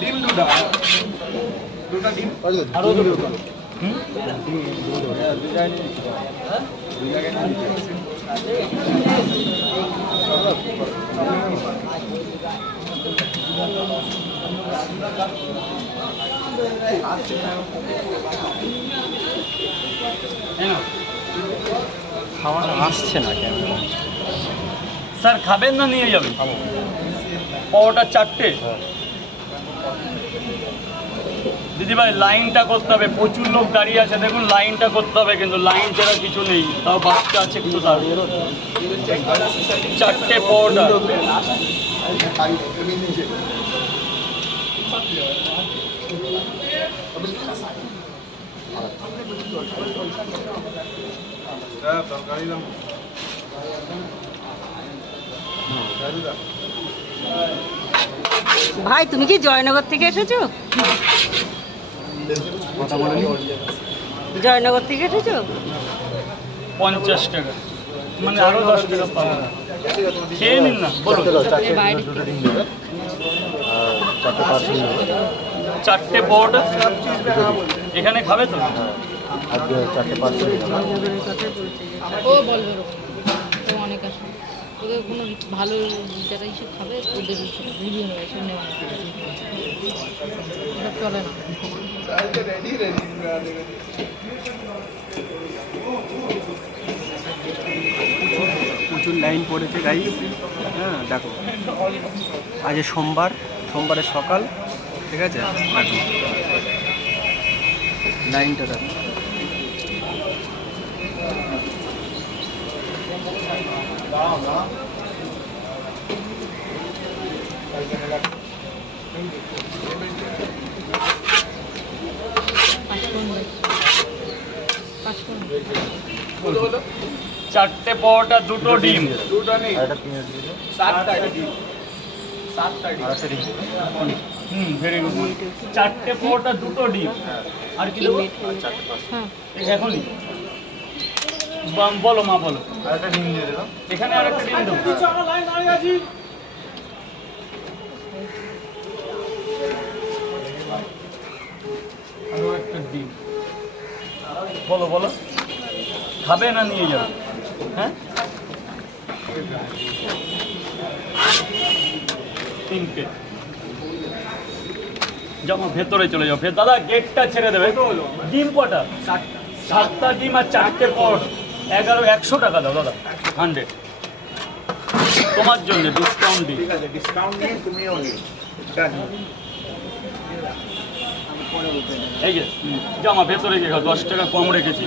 ডিম দুটো। দুটো ডিম। আরও দুটো। খাওয়াটা আসছে না কেন? স্যার খাবেন না নিয়ে যাবেন। পরোটা চারটে। দিদিভাই, লাইনটা করতে হবে। প্রচুর লোক দাঁড়িয়ে আছে। দেখুন, লাইনটা করতে হবে কিন্তু লাইন ছাড়া কিছু নেই। তাও বাচ্চা আছে কিন্তু দাঁড়িয়ে চারটে পরোটা ভাই তুমি কি জয়নগর থেকে এসেছ? জয়নগর থেকে এসেছ? পঞ্চাশ টাকা। মানে আরও দশ টাকা পাবো খেয়ে নিন না বলুন। চারটে পরোটা এখানে খাবে তো? ও বলবে ওদের কোনো ভালো যারা এসব খাবে, ওদের ভিডিও নেবে এসব নেওয়া। এসব চলে না। রেডি রেডি প্রচুর লাইন পড়েছে গাই হ্যাঁ দেখো। আজ সোমবার, সোমবারের সকাল, ঠিক আছে? লাইনটা দেখো। চারটে পরোটা দুটো ডিম দুটো নেই সাতটা ডিম সাতটা ডিম হুম ভেরি গুড চারটে পরোটা দুটো ডিম আর কি দেবো হ্যাঁ এখনই বাম- বলো মা বলো। এখানে আর একটা ডিম দেবো। আরও একটা ডিম। বলো বলো। খাবে না নিয়ে যাবে? হ্যাঁ? তিনটে যাও ভেতরে চলে যাও। ভে- দাদা গেটটা ছেড়ে দেবে। ডিম কটা? সাতটা ডিম আর চারটে পর এগারো একশো টাকা দাও দাদা। হান্ড্রেড তোমার জন্য ডিসকাউন্ট দিই। ঠিক আছে ডিসকাউন্ট নিয়ে তুমিও এই যে জামা ভেতরে গিয়ে দশ টাকা কম রেখেছি।